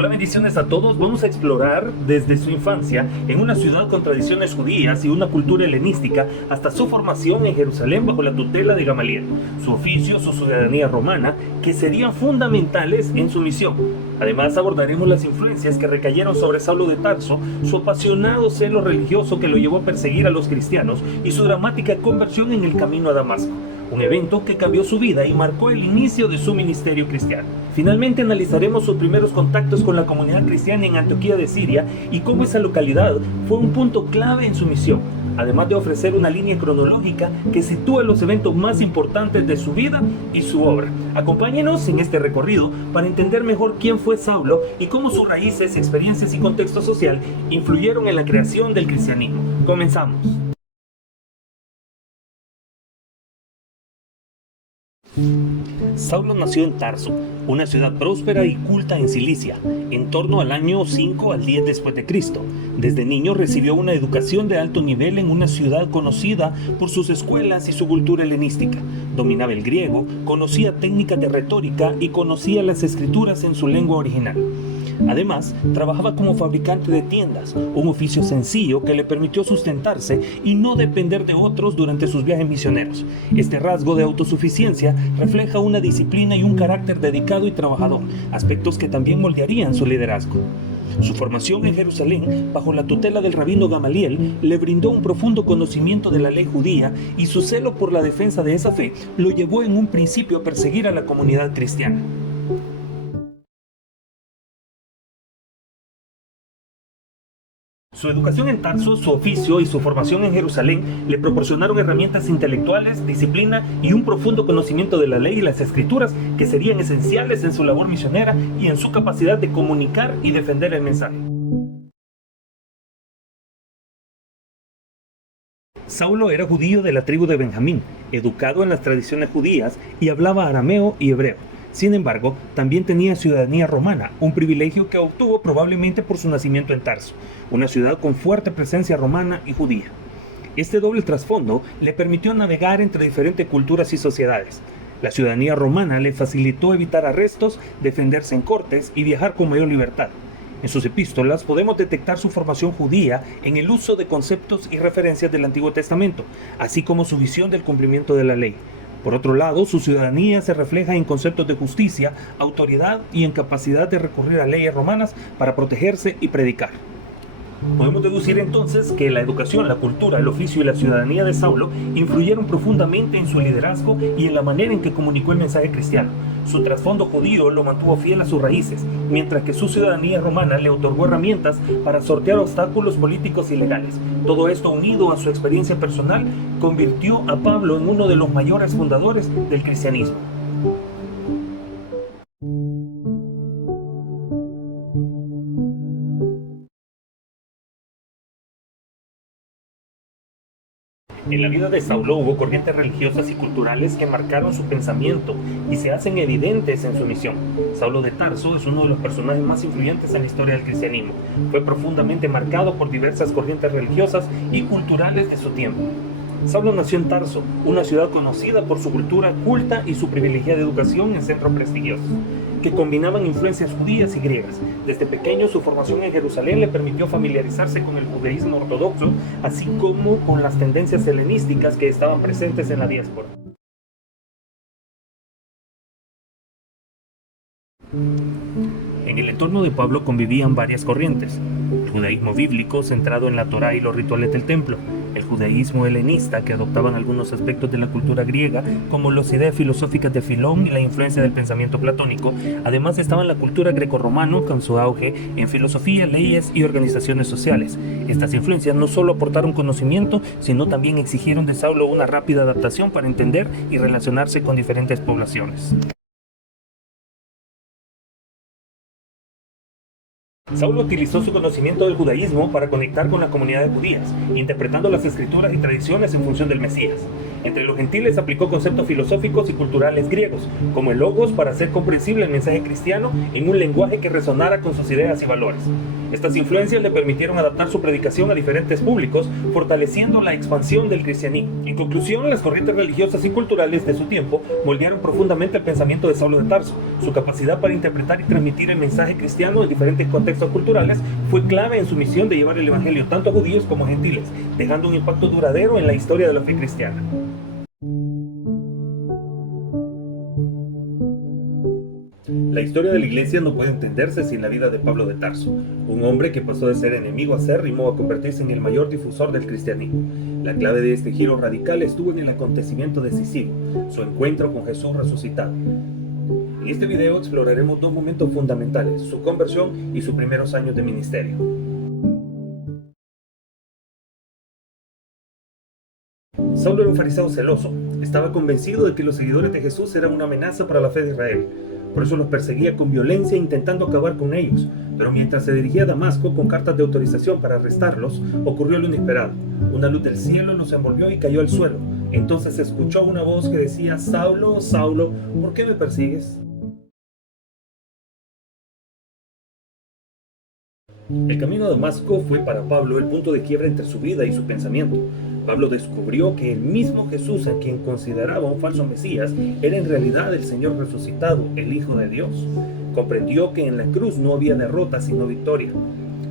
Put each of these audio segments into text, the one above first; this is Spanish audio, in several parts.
Hola, bendiciones a todos. Vamos a explorar desde su infancia en una ciudad con tradiciones judías y una cultura helenística hasta su formación en Jerusalén bajo la tutela de Gamaliel, su oficio, su ciudadanía romana, que serían fundamentales en su misión. Además abordaremos las influencias que recayeron sobre Saulo de Tarso, su apasionado celo religioso que lo llevó a perseguir a los cristianos y su dramática conversión en el camino a Damasco. Un evento que cambió su vida y marcó el inicio de su ministerio cristiano. Finalmente analizaremos sus primeros contactos con la comunidad cristiana en Antioquía de Siria y cómo esa localidad fue un punto clave en su misión, además de ofrecer una línea cronológica que sitúa los eventos más importantes de su vida y su obra. Acompáñenos en este recorrido para entender mejor quién fue Saulo y cómo sus raíces, experiencias y contexto social influyeron en la creación del cristianismo. Comenzamos. Saulo nació en Tarso, una ciudad próspera y culta en Cilicia, en torno al año 5 al 10 después de Cristo. Desde niño recibió una educación de alto nivel en una ciudad conocida por sus escuelas y su cultura helenística. Dominaba el griego, conocía técnicas de retórica y conocía las escrituras en su lengua original. Además, trabajaba como fabricante de tiendas, un oficio sencillo que le permitió sustentarse y no depender de otros durante sus viajes misioneros. Este rasgo de autosuficiencia refleja una disciplina y un carácter dedicado y trabajador, aspectos que también moldearían su liderazgo. Su formación en Jerusalén, bajo la tutela del rabino Gamaliel, le brindó un profundo conocimiento de la ley judía y su celo por la defensa de esa fe lo llevó en un principio a perseguir a la comunidad cristiana. Su educación en Tarso, su oficio y su formación en Jerusalén le proporcionaron herramientas intelectuales, disciplina y un profundo conocimiento de la ley y las escrituras que serían esenciales en su labor misionera y en su capacidad de comunicar y defender el mensaje. Saulo era judío de la tribu de Benjamín, educado en las tradiciones judías y hablaba arameo y hebreo. Sin embargo, también tenía ciudadanía romana, un privilegio que obtuvo probablemente por su nacimiento en Tarso, una ciudad con fuerte presencia romana y judía. Este doble trasfondo le permitió navegar entre diferentes culturas y sociedades. La ciudadanía romana le facilitó evitar arrestos, defenderse en cortes y viajar con mayor libertad. En sus epístolas podemos detectar su formación judía en el uso de conceptos y referencias del Antiguo Testamento, así como su visión del cumplimiento de la ley. Por otro lado, su ciudadanía se refleja en conceptos de justicia, autoridad y en capacidad de recurrir a leyes romanas para protegerse y predicar. Podemos deducir entonces que la educación, la cultura, el oficio y la ciudadanía de Saulo influyeron profundamente en su liderazgo y en la manera en que comunicó el mensaje cristiano. Su trasfondo judío lo mantuvo fiel a sus raíces, mientras que su ciudadanía romana le otorgó herramientas para sortear obstáculos políticos y legales. Todo esto, unido a su experiencia personal, convirtió a Pablo en uno de los mayores fundadores del cristianismo. En la vida de Saulo hubo corrientes religiosas y culturales que marcaron su pensamiento y se hacen evidentes en su misión. Saulo de Tarso es uno de los personajes más influyentes en la historia del cristianismo. Fue profundamente marcado por diversas corrientes religiosas y culturales de su tiempo. Saulo nació en Tarso, una ciudad conocida por su cultura culta y su privilegiada educación en centros prestigiosos, que combinaban influencias judías y griegas. Desde pequeño, su formación en Jerusalén le permitió familiarizarse con el judaísmo ortodoxo, así como con las tendencias helenísticas que estaban presentes en la diáspora. En el entorno de Pablo convivían varias corrientes: el judaísmo bíblico, centrado en la Torá y los rituales del templo; el judaísmo helenista, que adoptaban algunos aspectos de la cultura griega, como las ideas filosóficas de Filón y la influencia del pensamiento platónico. Además estaba la cultura grecorromana, con su auge en filosofía, leyes y organizaciones sociales. Estas influencias no solo aportaron conocimiento, sino también exigieron de Saulo una rápida adaptación para entender y relacionarse con diferentes poblaciones. Saulo utilizó su conocimiento del judaísmo para conectar con las comunidades judías, interpretando las escrituras y tradiciones en función del Mesías. Entre los gentiles aplicó conceptos filosóficos y culturales griegos, como el logos, para hacer comprensible el mensaje cristiano en un lenguaje que resonara con sus ideas y valores. Estas influencias le permitieron adaptar su predicación a diferentes públicos, fortaleciendo la expansión del cristianismo. En conclusión, las corrientes religiosas y culturales de su tiempo moldearon profundamente el pensamiento de Saulo de Tarso. Su capacidad para interpretar y transmitir el mensaje cristiano en diferentes contextos culturales fue clave en su misión de llevar el evangelio tanto a judíos como a gentiles, dejando un impacto duradero en la historia de la fe cristiana. La historia de la iglesia no puede entenderse sin la vida de Pablo de Tarso, un hombre que pasó de ser enemigo acérrimo a convertirse en el mayor difusor del cristianismo. La clave de este giro radical estuvo en el acontecimiento decisivo, su encuentro con Jesús resucitado. En este video exploraremos dos momentos fundamentales, su conversión y sus primeros años de ministerio. Saulo era un fariseo celoso, estaba convencido de que los seguidores de Jesús eran una amenaza para la fe de Israel. Por eso los perseguía con violencia intentando acabar con ellos. Pero mientras se dirigía a Damasco con cartas de autorización para arrestarlos, ocurrió lo inesperado. Una luz del cielo los envolvió y cayó al suelo. Entonces se escuchó una voz que decía: Saulo, Saulo, ¿por qué me persigues? El camino a Damasco fue para Pablo el punto de quiebra entre su vida y su pensamiento. Pablo descubrió que el mismo Jesús, a quien consideraba un falso Mesías, era en realidad el Señor resucitado, el Hijo de Dios. Comprendió que en la cruz no había derrota sino victoria.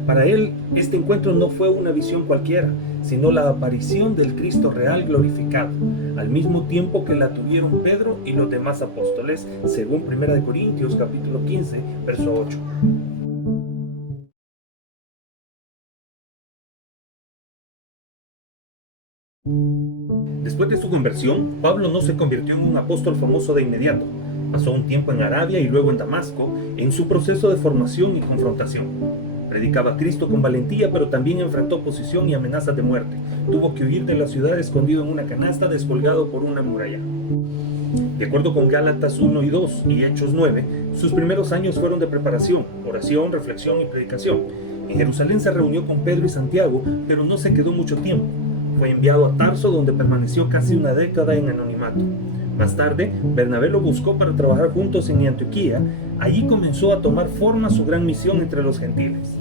Para él, este encuentro no fue una visión cualquiera, sino la aparición del Cristo real glorificado, al mismo tiempo que la tuvieron Pedro y los demás apóstoles, según 1 Corintios capítulo 15, verso 8. Después de su conversión, Pablo no se convirtió en un apóstol famoso de inmediato. Pasó un tiempo en Arabia y luego en Damasco, en su proceso de formación y confrontación. Predicaba a Cristo con valentía, pero también enfrentó oposición y amenazas de muerte. Tuvo que huir de la ciudad escondido en una canasta, descolgado por una muralla. De acuerdo con Gálatas 1 y 2 y Hechos 9, sus primeros años fueron de preparación, oración, reflexión y predicación. En Jerusalén se reunió con Pedro y Santiago, pero no se quedó mucho tiempo. Fue enviado a Tarso, donde permaneció casi una década en anonimato. Más tarde, Bernabé lo buscó para trabajar juntos en Antioquía. Allí comenzó a tomar forma su gran misión entre los gentiles.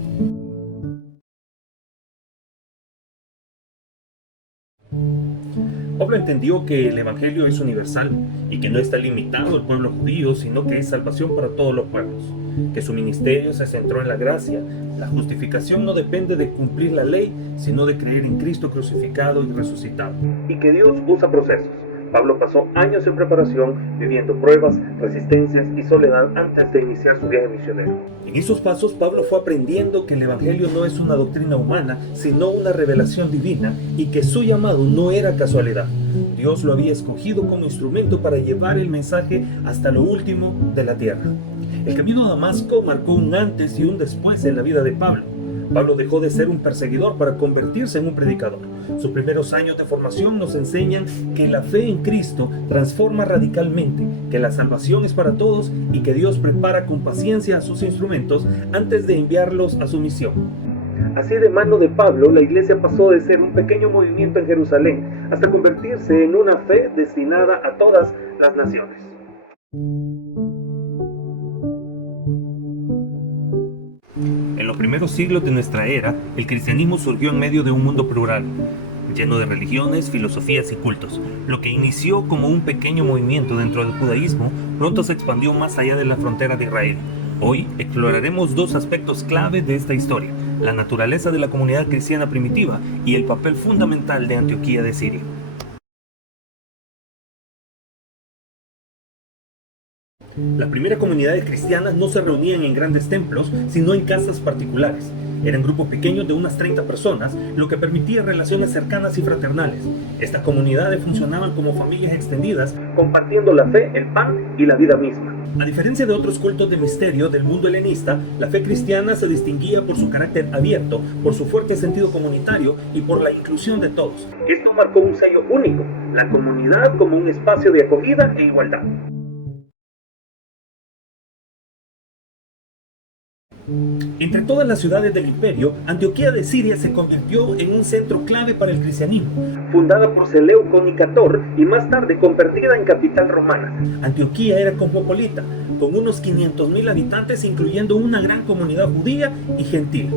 Pablo entendió que el evangelio es universal y que no está limitado al pueblo judío, sino que es salvación para todos los pueblos. Que su ministerio se centró en la gracia. La justificación no depende de cumplir la ley, sino de creer en Cristo crucificado y resucitado. Y que Dios usa procesos. Pablo pasó años en preparación, viviendo pruebas, resistencias y soledad antes de iniciar su viaje misionero. En esos pasos, Pablo fue aprendiendo que el evangelio no es una doctrina humana, sino una revelación divina, y que su llamado no era casualidad. Dios lo había escogido como instrumento para llevar el mensaje hasta lo último de la tierra. El camino a Damasco marcó un antes y un después en la vida de Pablo. Pablo dejó de ser un perseguidor para convertirse en un predicador. Sus primeros años de formación nos enseñan que la fe en Cristo transforma radicalmente, que la salvación es para todos y que Dios prepara con paciencia a sus instrumentos antes de enviarlos a su misión. Así, de mano de Pablo, la iglesia pasó de ser un pequeño movimiento en Jerusalén hasta convertirse en una fe destinada a todas las naciones. En los primeros siglos de nuestra era, el cristianismo surgió en medio de un mundo plural, lleno de religiones, filosofías y cultos. Lo que inició como un pequeño movimiento dentro del judaísmo, pronto se expandió más allá de la frontera de Israel. Hoy exploraremos dos aspectos clave de esta historia: la naturaleza de la comunidad cristiana primitiva y el papel fundamental de Antioquía de Siria. Las primeras comunidades cristianas no se reunían en grandes templos, sino en casas particulares. Eran grupos pequeños de unas 30 personas, lo que permitía relaciones cercanas y fraternales. Estas comunidades funcionaban como familias extendidas, compartiendo la fe, el pan y la vida misma. A diferencia de otros cultos de misterio del mundo helenista, la fe cristiana se distinguía por su carácter abierto, por su fuerte sentido comunitario y por la inclusión de todos. Esto marcó un sello único: la comunidad como un espacio de acogida e igualdad. Entre todas las ciudades del imperio, Antioquía de Siria se convirtió en un centro clave para el cristianismo. Fundada por Seleuco Nicator y más tarde convertida en capital romana, Antioquía era cosmopolita, con unos 500.000 habitantes, incluyendo una gran comunidad judía y gentil.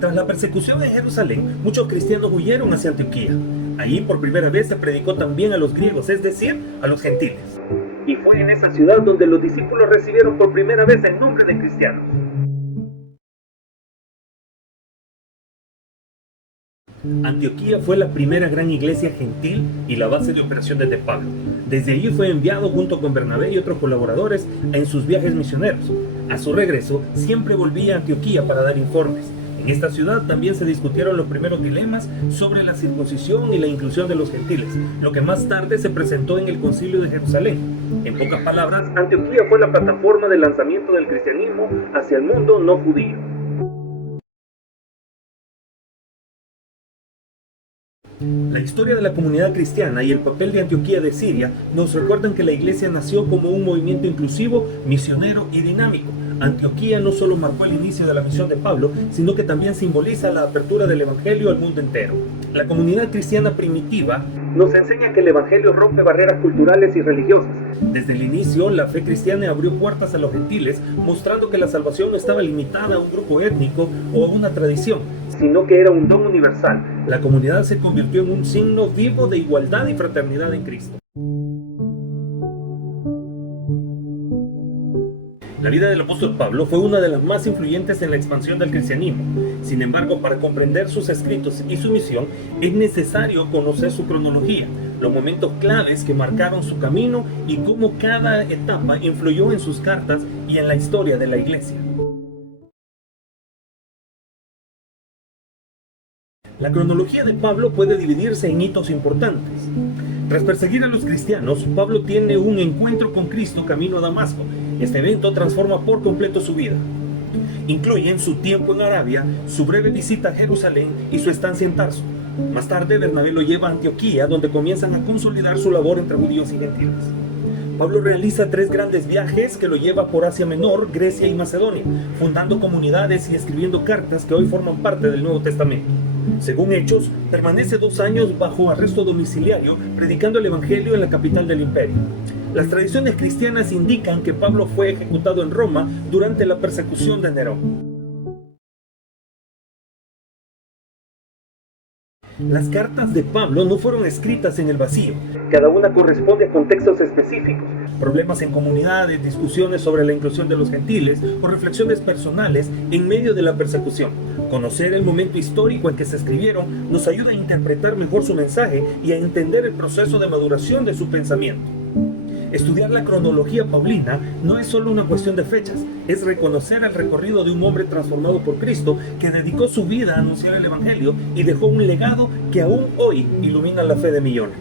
Tras la persecución en Jerusalén, muchos cristianos huyeron hacia Antioquía. Allí por primera vez se predicó también a los griegos, es decir, a los gentiles. Y fue en esa ciudad donde los discípulos recibieron por primera vez el nombre de cristianos. Antioquía fue la primera gran iglesia gentil y la base de operaciones de Pablo. Desde allí fue enviado junto con Bernabé y otros colaboradores en sus viajes misioneros. A su regreso, siempre volvía a Antioquía para dar informes. En esta ciudad también se discutieron los primeros dilemas sobre la circuncisión y la inclusión de los gentiles, lo que más tarde se presentó en el Concilio de Jerusalén. En pocas palabras, Antioquía fue la plataforma de lanzamiento del cristianismo hacia el mundo no judío. La historia de la comunidad cristiana y el papel de Antioquía de Siria nos recuerdan que la iglesia nació como un movimiento inclusivo, misionero y dinámico. Antioquía no solo marcó el inicio de la misión de Pablo, sino que también simboliza la apertura del evangelio al mundo entero. La comunidad cristiana primitiva nos enseña que el evangelio rompe barreras culturales y religiosas. Desde el inicio, la fe cristiana abrió puertas a los gentiles, mostrando que la salvación no estaba limitada a un grupo étnico o a una tradición, sino que era un don universal. La comunidad se convirtió en un signo vivo de igualdad y fraternidad en Cristo. La vida del apóstol Pablo fue una de las más influyentes en la expansión del cristianismo. Sin embargo, para comprender sus escritos y su misión, es necesario conocer su cronología, los momentos claves que marcaron su camino y cómo cada etapa influyó en sus cartas y en la historia de la iglesia. La cronología de Pablo puede dividirse en hitos importantes. Tras perseguir a los cristianos, Pablo tiene un encuentro con Cristo camino a Damasco. Este evento transforma por completo su vida. Incluyen su tiempo en Arabia, su breve visita a Jerusalén y su estancia en Tarso. Más tarde, Bernabé lo lleva a Antioquía, donde comienzan a consolidar su labor entre judíos y gentiles. Pablo realiza 3 grandes viajes que lo lleva por Asia Menor, Grecia y Macedonia, fundando comunidades y escribiendo cartas que hoy forman parte del Nuevo Testamento. Según Hechos, permanece 2 años bajo arresto domiciliario, predicando el Evangelio en la capital del imperio. Las tradiciones cristianas indican que Pablo fue ejecutado en Roma durante la persecución de Nerón. Las cartas de Pablo no fueron escritas en el vacío. Cada una corresponde a contextos específicos, problemas en comunidades, discusiones sobre la inclusión de los gentiles o reflexiones personales en medio de la persecución. Conocer el momento histórico en que se escribieron nos ayuda a interpretar mejor su mensaje y a entender el proceso de maduración de su pensamiento. Estudiar la cronología paulina no es solo una cuestión de fechas, es reconocer el recorrido de un hombre transformado por Cristo que dedicó su vida a anunciar el Evangelio y dejó un legado que aún hoy ilumina la fe de millones.